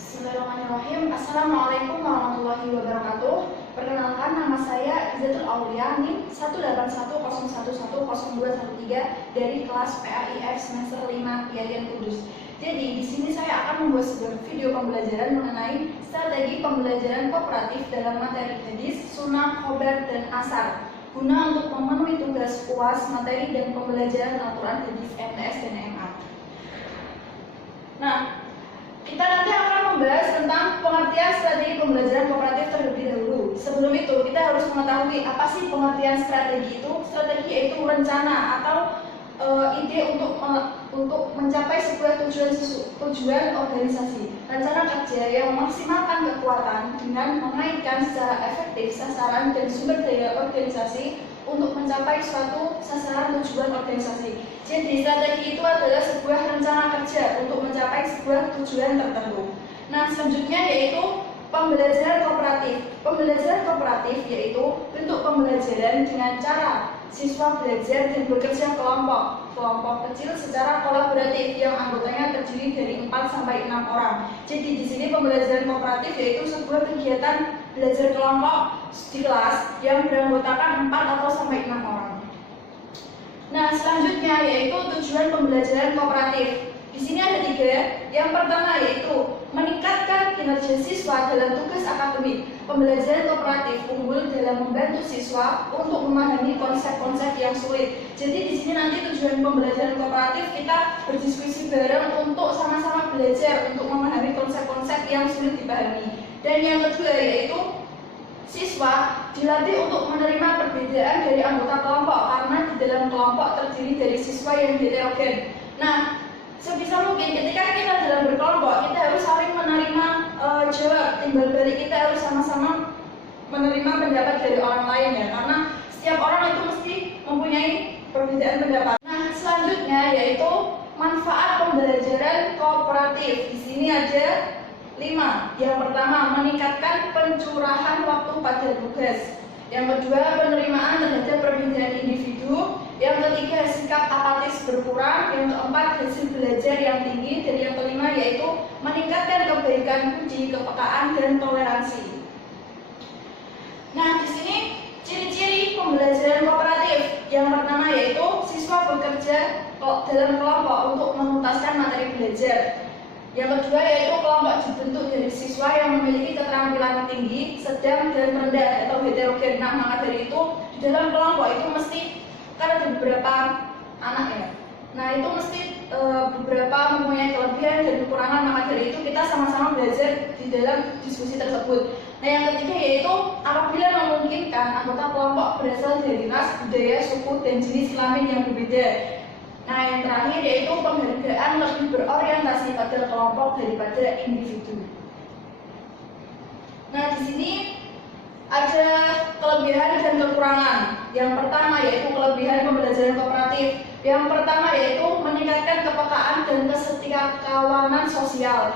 Bismillahirrahmanirrahim. Assalamualaikum warahmatullahi wabarakatuh. Perkenalkan, nama saya Izatul Aulia, NIM 18101102113 dari kelas PAIF semester 5 IAIN Kudus. Jadi di sini saya akan membuat sebuah video pembelajaran mengenai strategi pembelajaran kooperatif dalam materi hadis, sunnah, khobar, dan asar, guna untuk memenuhi tugas UAS materi dan pembelajaran Al-Quran hadis MTS dan MA. Nah, kita nanti akan membahas tentang pengertian strategi pembelajaran kooperatif terlebih dahulu. Sebelum itu, kita harus mengetahui apa sih pengertian strategi itu. Strategi yaitu rencana atau ide untuk mencapai sebuah tujuan organisasi. Rencana kerja yang memaksimalkan kekuatan dengan mengaitkan secara efektif sasaran dan sumber daya organisasi untuk mencapai suatu sasaran tujuan organisasi. Jadi strategi itu adalah sebuah rencana kerja untuk mencapai sebuah tujuan tertentu. Nah, selanjutnya yaitu pembelajaran kooperatif. Pembelajaran kooperatif yaitu bentuk pembelajaran dengan cara siswa belajar dan bekerja kelompok kecil secara kolaboratif yang anggotanya terdiri dari 4 sampai 6 orang. Jadi di sini pembelajaran kooperatif yaitu sebuah kegiatan belajar kelompok di kelas yang beranggotakan 4 atau sampai 6 orang. Nah, selanjutnya yaitu tujuan pembelajaran kooperatif. Di sini ada 3. Yang pertama yaitu meningkatkan kinerja siswa dalam tugas akademik. Pembelajaran kooperatif unggul dalam membantu siswa untuk memahami konsep-konsep yang sulit. Jadi di sini nanti tujuan pembelajaran kooperatif kita berdiskusi bareng untuk sama-sama belajar untuk memahami konsep-konsep yang sulit dipahami. Dan yang kedua yaitu siswa dilatih untuk menerima perbedaan dari anggota kelompok karena di dalam kelompok terdiri dari siswa yang heterogen. Nah, sebisa mungkin ketika kita dalam berkelompok, kita harus saling menerima jawab, timbal balik, kita harus sama-sama menerima pendapat dari orang lain ya, karena setiap orang itu mesti mempunyai perbedaan pendapat. Nah, selanjutnya yaitu manfaat pembelajaran kooperatif. Di sini ada 5. Yang pertama, meningkatkan pencurahan waktu pada tugas. Yang kedua, penerimaan terhadap perbedaan individu. Yang ketiga, sikap apatis berkurang. Yang keempat, hasil belajar yang tinggi. Dan yang kelima yaitu meningkatkan kebaikan budi, kepekaan, dan toleransi. Nah, di sini ciri-ciri pembelajaran kooperatif. Yang pertama yaitu siswa bekerja dalam kelompok untuk menuntaskan materi belajar. Yang kedua yaitu kelompok dibentuk dari siswa yang memiliki keterampilan tinggi, sedang, dan rendah atau heterogen. Nah, maka dari itu di dalam kelompok itu mesti kan ada beberapa anak ya. Nah, itu mesti beberapa mempunyai kelebihan dan kekurangan. Maka dari itu kita sama-sama belajar di dalam diskusi tersebut. Nah, yang ketiga yaitu apabila memungkinkan anggota kelompok berasal dari ras, budaya, suku, dan jenis kelamin yang berbeda. Nah, yang terakhir yaitu penghargaan lebih berorientasi pada kelompok daripada individu. Nah, di sini ada kelebihan dan kekurangan. Yang pertama yaitu kelebihan pembelajaran kooperatif. Yang pertama yaitu meningkatkan kepekaan dan kesetiakawanan sosial.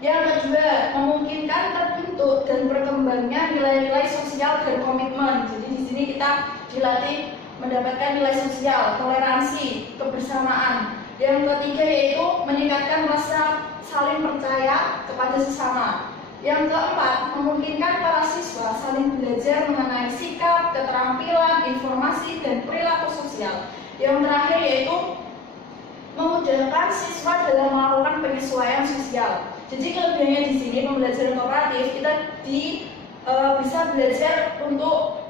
Yang kedua, memungkinkan terbentuk dan berkembangnya nilai-nilai sosial dan komitmen. Jadi di sini kita dilatih mendapatkan nilai sosial, toleransi, kebersamaan. Yang ketiga yaitu meningkatkan rasa saling percaya kepada sesama. Yang keempat, memungkinkan para siswa saling belajar mengenai sikap, keterampilan, informasi, dan perilaku sosial. Yang terakhir yaitu memudahkan siswa dalam melakukan penyesuaian sosial. Jadi kelebihannya di sini pembelajaran kooperatif kita bisa belajar untuk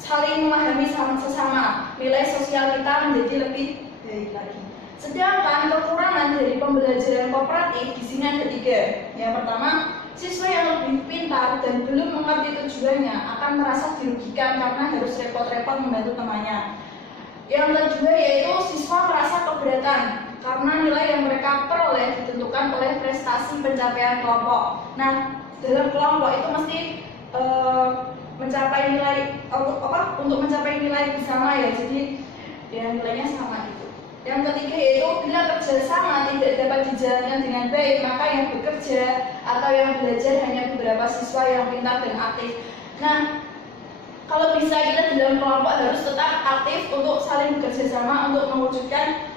saling memahami sesama, nilai sosial kita menjadi lebih baik lagi. Sedangkan kekurangan dari pembelajaran kooperatif di sini ada 3. Yang pertama, siswa yang lebih pintar dan belum mengerti tujuannya akan merasa dirugikan karena harus repot-repot membantu temannya. Yang kedua yaitu siswa merasa keberatan karena nilai yang mereka peroleh ditentukan oleh prestasi pencapaian kelompok. Nah, dalam kelompok itu mesti mencapai nilai untuk mencapai nilai bersama ya, jadi ya nilainya sama gitu. Yang ketiga yaitu bila kerjasama tidak dapat dijalankan dengan baik, maka yang bekerja atau yang belajar hanya beberapa siswa yang pintar dan aktif. Nah, kalau bisa kita di dalam kelompok harus tetap aktif untuk saling bekerja sama untuk mewujudkan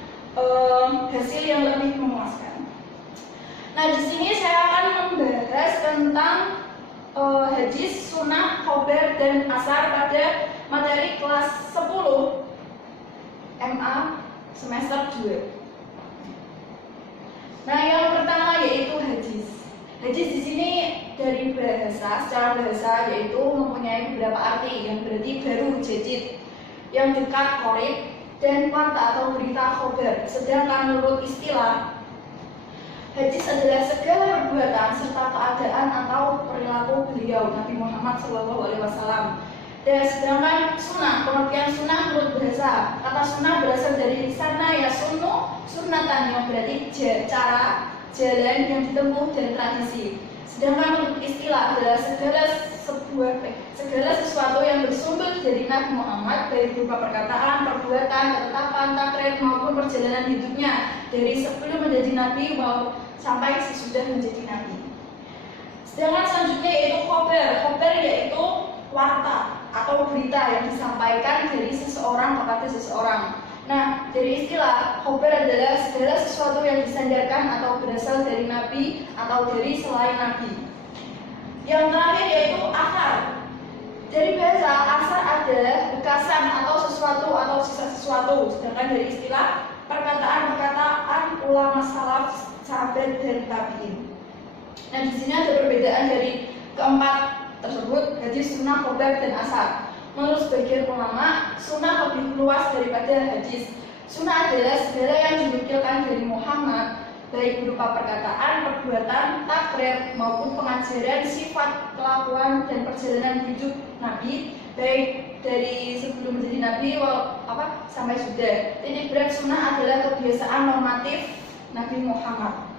hasil yang lebih memuaskan. Nah, di sini saya akan membahas hadis, sunnah, khobar, dan asar pada materi kelas 10 MA semester 2. Nah, yang pertama yaitu hadis. Hadis di sini dari bahasa, secara bahasa yaitu mempunyai beberapa arti yang berarti baru, jadid, yang dekat, qorib, dan fakta atau berita, khobar. Sedangkan menurut istilah, hadis adalah segala perbuatan serta keadaan atau perilaku beliau Nabi Muhammad SAW. Dan sedangkan sunnah, pengertian sunnah menurut bahasa, kata sunnah berasal dari sana ya sunnu, sunnatan yang berarti cara, jalan yang ditempuh dan tradisi. Sedangkan menurut istilah adalah segala sesuatu yang bersumber dari Nabi Muhammad, baik berupa perkataan, perbuatan, ketetapan, takrir maupun perjalanan hidupnya dari sebelum menjadi nabi sampai sesudah menjadi nabi. Sedangkan selanjutnya yaitu khobar. Khobar yaitu warta atau berita yang disampaikan dari seseorang kepada seseorang. Nah, dari istilah, khobar adalah segala sesuatu yang disandarkan atau berasal dari nabi atau dari selain nabi. Yang terakhir yaitu asar. Dari bahasa, asar adalah bekasan atau sesuatu atau sisa sesuatu. Sedangkan dari istilah, perkataan-perkataan ulama salaf, sahabat, dan tabi'in. Nah, di sini ada perbedaan dari keempat tersebut, hadis, sunnah, khobar, dan asar. Menurut sebagian ulama, sunnah lebih luas daripada hadis. Sunnah adalah segala yang dinukilkan dari Muhammad, baik berupa perkataan, perbuatan, takrir maupun pengajaran, sifat, kelakuan, dan perjalanan hidup Nabi, baik dari sebelum menjadi Nabi sampai sudah. Titik berat sunnah adalah kebiasaan normatif Nabi Muhammad.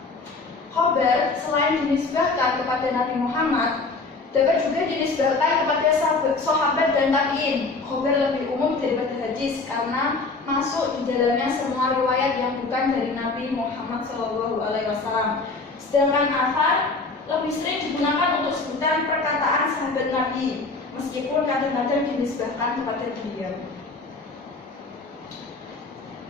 Khobar selain dinisbahkan kepada Nabi Muhammad, dapat juga dinisbahkan kepada sahabat dan tabi'in. Khobar lebih umum daripada hadis karena masuk di dalamnya semua riwayat yang bukan dari Nabi Muhammad SAW. Sedangkan asar lebih sering digunakan untuk sebutan perkataan sahabat Nabi, meskipun kadang-kadang dinisbahkan kepada beliau.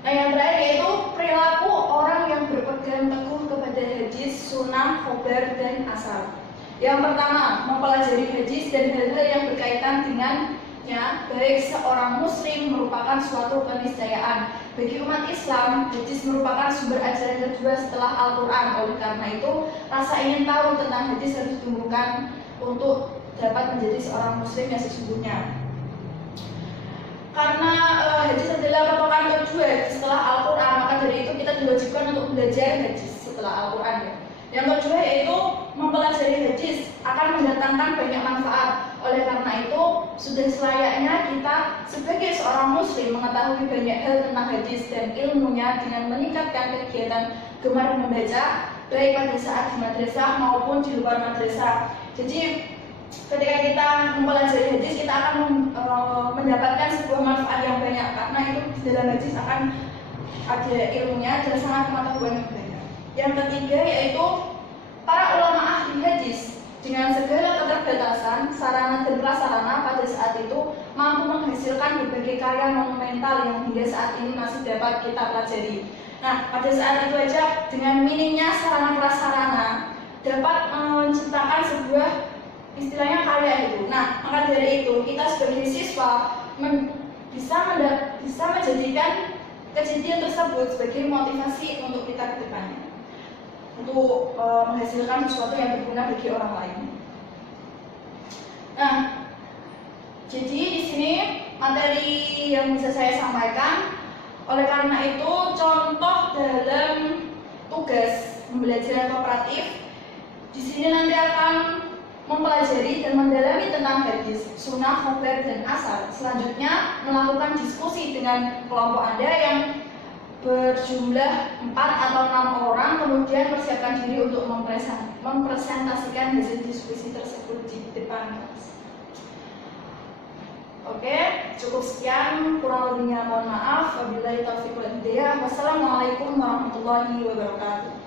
Nah, yang terakhir yaitu perilaku orang yang berpegang teguh kepada hadis, sunnah, khobar, dan asar. Yang pertama, mempelajari hadis dan hal-hal yang berkaitan dengannya, baik seorang muslim merupakan suatu keniscayaan. Bagi umat Islam, hadis merupakan sumber ajaran kedua setelah Al-Quran. Oleh karena itu, rasa ingin tahu tentang hadis harus ditumbuhkan untuk dapat menjadi seorang muslim yang sesungguhnya. Karena hadis adalah merupakan kedua setelah Al-Quran, maka dari itu kita diwajibkan untuk belajar hadis setelah Al-Quran. Yang kedua yaitu mempelajari hadis akan mendatangkan banyak manfaat. Oleh karena itu, sudah selayaknya kita sebagai seorang muslim mengetahui banyak hal tentang hadis dan ilmunya dengan meningkatkan kegiatan gemar membaca, baik pada saat di madrasah maupun di luar madrasah. Jadi, ketika kita mempelajari hadis, kita akan mendapatkan sebuah manfaat yang banyak, karena itu di dalam hadis akan ada ilmunya dan sangat pengetahuan yang banyak. Yang ketiga yaitu para ulama ahli hadis dengan segala keterbatasan sarana dan prasarana pada saat itu mampu menghasilkan berbagai karya monumental yang hingga saat ini masih dapat kita pelajari. Nah, pada saat itu aja dengan minimnya sarana prasarana dapat menciptakan sebuah istilahnya karya itu. Nah, maka dari itu kita sebagai siswa bisa menjadikan kejadian tersebut sebagai motivasi untuk kita ke depannya, untuk menghasilkan sesuatu yang berguna bagi orang lain. Nah, jadi di sini materi yang bisa saya sampaikan. Oleh karena itu, contoh dalam tugas pembelajaran kooperatif di sini nanti akan mempelajari dan mendalami tentang hadis, sunnah, khobar, dan asar. Selanjutnya melakukan diskusi dengan kelompok Anda yang berjumlah 4 atau 6 orang, kemudian persiapkan diri untuk mempresentasikan hasil diskusi tersebut di depan kelas. Oke, cukup sekian, kurang lebihnya mohon maaf. Wabillahi taufiq wal hidayah. Wassalamualaikum warahmatullahi wabarakatuh.